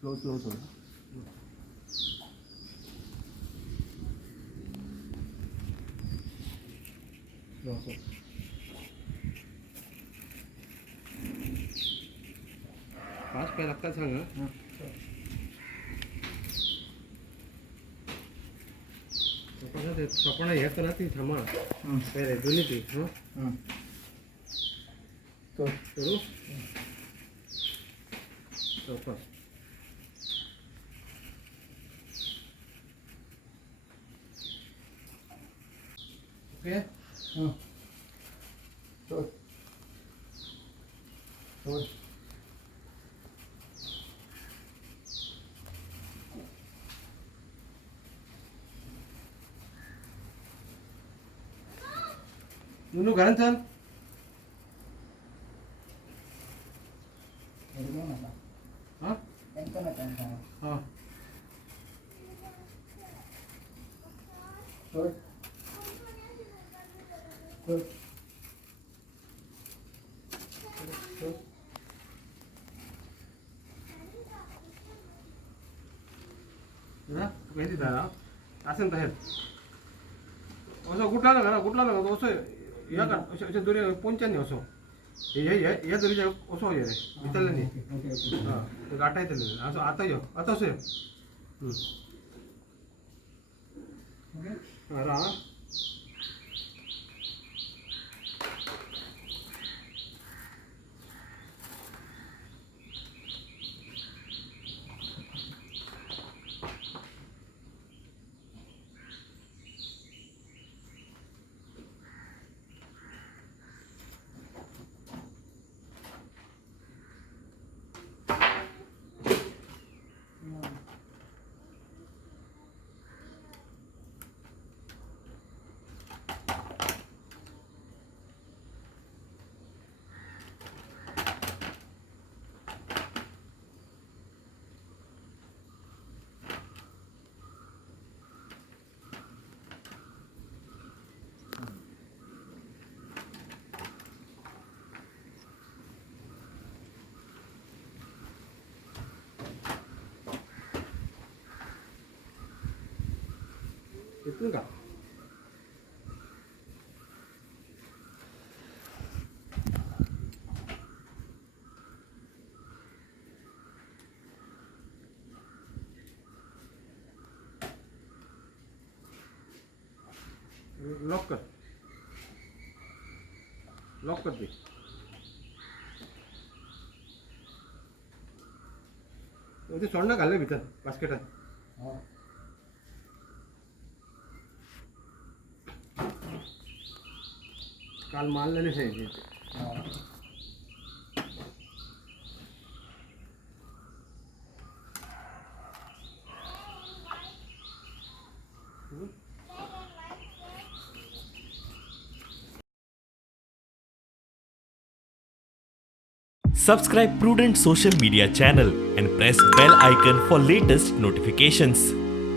Slow slow slow fast काय लागतात सांग हं? कसं ते सपना हे करा ती थांबा पहिले जुनी ती हं करू चौपस ओके चल चल नुनू घरात चल हां हां चल चल ना माहिती झाला असं ना बाहेर असं कुठला ना कुठला ना असं या का अशा दोरी पोंच्याने असो या दोरीच्या असो ये रे विचारलं नाही हां गाठा येतं असं आता ये आता असं ये राहा येतो का लॉक कर दे ते सोडणं घाललं भितर बास्केटात काल मारलेले size Subscribe Prudent social media channel and press bell icon for latest notifications.